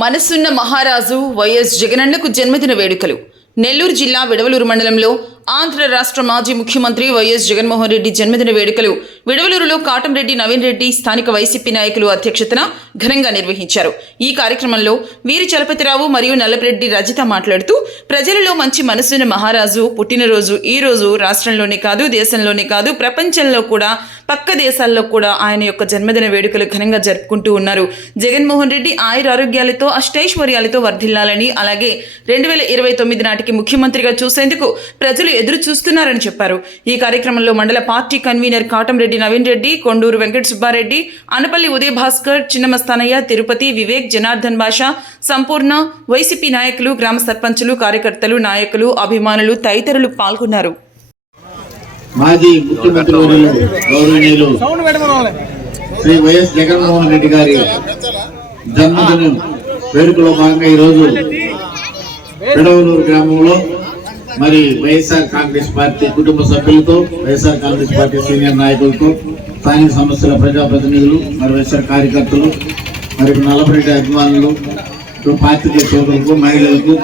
మనసున్న మహారాజు వైఎస్ జగనన్నకు జన్మదిన వేడుకలు. నెల్లూరు జిల్లా విడవలూరు మండలంలో ఆంధ్ర రాష్ట్ర మాజీ ముఖ్యమంత్రి వైఎస్ జగన్మోహన్ రెడ్డి జన్మదిన వేడుకలు విడవలూరులో కాటంరెడ్డి నవీన్ రెడ్డి స్థానిక వైసీపీ నాయకులు అధ్యక్షతన ఘనంగా నిర్వహించారు. ఈ కార్యక్రమంలో వీరి చలపతిరావు మరియు నల్లపరెడ్డి రజిత మాట్లాడుతూ, ప్రజలలో మంచి మనసున్న మహారాజు పుట్టినరోజు ఈ రోజు రాష్ట్రంలోనే కాదు, దేశంలోనే కాదు, ప్రపంచంలో కూడా, పక్క దేశాల్లో కూడా ఆయన యొక్క జన్మదిన వేడుకలు ఘనంగా జరుపుకుంటూ ఉన్నారు. జగన్మోహన్ రెడ్డి ఆయురారోగ్యాలతో అష్టైశ్వర్యాలతో వర్ధిల్లాలని, అలాగే 2029 నాటికి ముఖ్యమంత్రిగా చూసేందుకు ప్రజలు ఎదురు చూస్తున్నారని చెప్పారు. ఈ కార్యక్రమంలో మండల పార్టీ కన్వీనర్ కాటంరెడ్డి నవీన్ రెడ్డి, కొండూరు వెంకట సుబ్బారెడ్డి, అనపల్లి ఉదయ భాస్కర్, చిన్నమస్తానయ్య, తిరుపతి, వివేక్, జనార్దన్ భాష, సంపూర్ణ, వైసీపీ నాయకులు, గ్రామ సర్పంచులు, కార్యకర్తలు, నాయకులు, అభిమానులు తదితరులు పాల్గొన్నారు. మాజీ ముఖ్యమంత్రి గౌరవనీయులు శ్రీ వైఎస్ జగన్మోహన్ రెడ్డి గారి జన్మదిన వేడుకలో భాగంగా ఈరోజు విడవలూరు గ్రామంలో మరి వైఎస్ఆర్ కాంగ్రెస్ పార్టీ కుటుంబ సభ్యులతో, వైఎస్ఆర్ కాంగ్రెస్ పార్టీ సీనియర్ నాయకులతో, స్థానిక సంస్థల ప్రజాప్రతినిధులు, మరి వైఎస్ఆర్ కార్యకర్తలు, మరి నల్లపరెడ్డి అభిమానులు, పార్టీ సోదరులకు, మహిళలకు,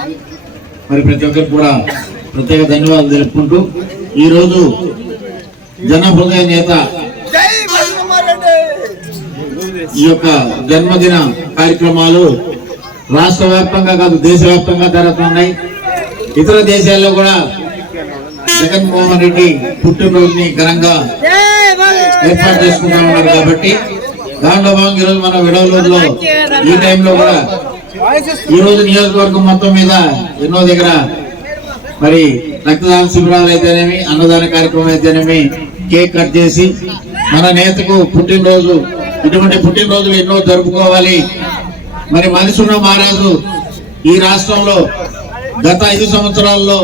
మరి ప్రతి ఒక్కరికి కూడా ప్రత్యేక ధన్యవాదాలు తెలుపుకుంటూ, ఈరోజు జన హృదయ నేత ఈ యొక్క జన్మదిన కార్యక్రమాలు రాష్ట్ర వ్యాప్తంగా కాదు, దేశవ్యాప్తంగా జరుగుతున్నాయి. ఇతర దేశాల్లో కూడా జగన్మోహన్ రెడ్డి పుట్టినరోజుని ఘనంగా ఏర్పాటు చేసుకుంటా ఉన్నారు. కాబట్టి దాంట్లో భాగంగా ఈరోజు మన విడవలూరులో ఈ టైంలో కూడా ఈరోజు నియోజకవర్గం మొత్తం మీద ఎన్నో దగ్గర మరి రక్తదాన శిబిరాలు అయితేనేమి, అన్నదాన కార్యక్రమం అయితేనేమి, కేక్ కట్ చేసి మన నేతకు పుట్టినరోజు, ఇటువంటి పుట్టినరోజులు ఎన్నో జరుపుకోవాలి. మరి మనసున్న మహారాజు ఈ రాష్ట్రంలో గత 5 సంవత్సరాల్లో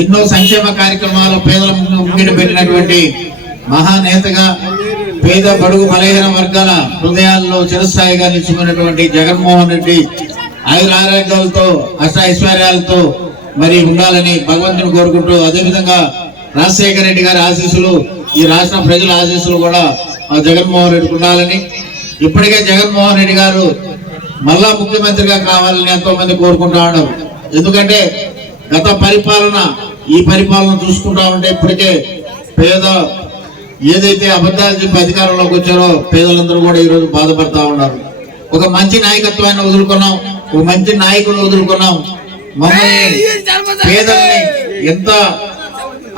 ఎన్నో సంక్షేమ కార్యక్రమాలు పేదల ముంగిట పెట్టినటువంటి మహానేతగా, పేద బడుగు బలహీన వర్గాల హృదయాల్లో చిరస్థాయిగా నిలుచుకున్నటువంటి జగన్మోహన్ రెడ్డి ఆయురారోగ్యాలతో అష్టైశ్వర్యాలతో మరి ఉండాలని భగవంతుని కోరుకుంటూ, అదేవిధంగా రాజశేఖర రెడ్డి గారి ఆశీస్సులు, ఈ రాష్ట్ర ప్రజల ఆశీస్సులు కూడా జగన్మోహన్ రెడ్డికి ఉండాలని, ఇప్పటికే జగన్మోహన్ రెడ్డి గారు మళ్ళా ముఖ్యమంత్రిగా కావాలని ఎంతో మంది కోరుకుంటా ఉన్నారు. ఎందుకంటే గత పరిపాలన, ఈ పరిపాలన చూసుకుంటా ఉంటే ఇప్పటికే పేద ఏదైతే అబద్ధాలు చెప్పి అధికారంలోకి వచ్చారో పేదలందరూ కూడా ఈరోజు బాధపడతా ఉన్నారు. ఒక మంచి నాయకత్వాన్ని వదులుకున్నాం, ఒక మంచి నాయకులను వదులుకున్నాం. మమ్మల్ని పేదల్ని ఎంత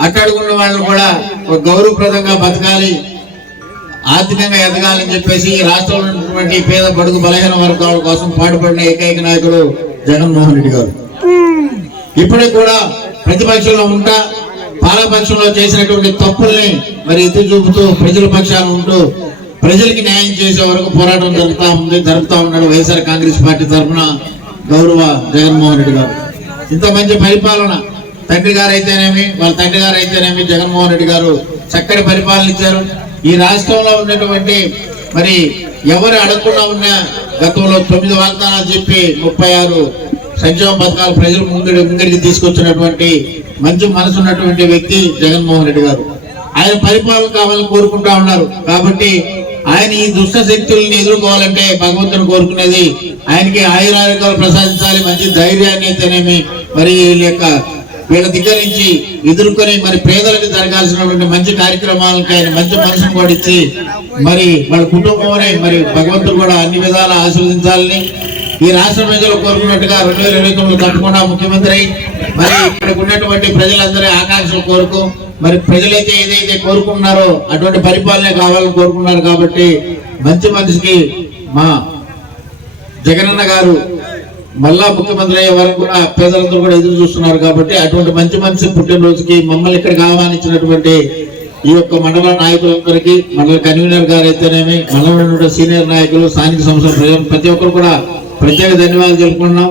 అట్టడుగున్న వాళ్ళని కూడా ఒక గౌరవప్రదంగా బతకాలి, ఆర్థికంగా ఎదగాలని చెప్పేసి ఈ రాష్ట్రంలో ఉన్నటువంటి పేద బడుగు బలహీన వర్గాల కోసం పాటుపడిన ఏకైక నాయకుడు జగన్మోహన్ రెడ్డి గారు. ఇప్పటికి కూడా ప్రతిపక్షంలో ఉంటా పాలపక్షంలో చేసినటువంటి తప్పుల్ని మరి ఎత్తి చూపుతూ ప్రజల పక్షాన ఉంటూ ప్రజలకి న్యాయం చేసే వరకు పోరాటం జరుపుతా ఉన్నాడు వైఎస్ఆర్ కాంగ్రెస్ పార్టీ తరఫున గౌరవ జగన్మోహన్ రెడ్డి గారు. ఇంత మంచి పరిపాలన తండ్రి గారు అయితేనేమి, వాళ్ళ తండ్రి గారు అయితేనేమి, జగన్మోహన్ రెడ్డి గారు చక్కటి పరిపాలన ఇచ్చారు. ఈ రాష్ట్రంలో ఉన్నటువంటి మరి ఎవరు అడగకుండా ఉన్న గతంలో 9 వాగ్దానాలు చెప్పి 36 సంక్షేమ పథకాలు ప్రజలు ముంగడికి తీసుకొచ్చినటువంటి మంచి మనసు ఉన్నటువంటి వ్యక్తి జగన్మోహన్ రెడ్డి గారు. ఆయన పరిపాలన కావాలని కోరుకుంటా ఉన్నారు. కాబట్టి ఆయన ఈ దుష్ట శక్తుల్ని ఎదుర్కోవాలంటే భగవంతుని కోరుకునేది ఆయనకి ఆయురారోగ్యాలు ప్రసాదించాలి, మంచి ధైర్యాన్ని అయితేనేమి, మరి వీళ్ళ దగ్గర నుంచి ఎదుర్కొని మరి పేదలకు జరగాల్సినటువంటి మంచి కార్యక్రమాలకి ఆయన మంచి మనసును కూడా ఇచ్చి మరి వాళ్ళ కుటుంబంలో మరి భగవంతుడు కూడా అన్ని విధాలా ఆశీర్వదించాలని ఈ రాష్ట్ర ప్రజలు కోరుకున్నట్టుగా 2029 తప్పకుండా ముఖ్యమంత్రి అయి మరి ఇక్కడికి ఉన్నటువంటి ప్రజలందరి ఆకాంక్షలు కోరుకు మరి ప్రజలైతే ఏదైతే కోరుకుంటున్నారో అటువంటి పరిపాలన కావాలని కోరుకున్నారు. కాబట్టి మంచి మనిషికి మా జగనన్న గారు మళ్ళా ముఖ్యమంత్రి అయ్యే వరకు కూడా పేదలందరూ కూడా ఎదురు చూస్తున్నారు. కాబట్టి అటువంటి మంచి మనిషి పుట్టినరోజుకి మమ్మల్ని ఇక్కడికి ఆహ్వానించినటువంటి ఈ యొక్క మండల నాయకులందరికీ, మండల కన్వీనర్ గారు అయితేనేమి, మండలంలో సీనియర్ నాయకులు, స్థానిక సంస్థల ప్రజలు ప్రతి ఒక్కరు కూడా ప్రత్యేక ధన్యవాదాలు తెలుపుకుంటున్నాం.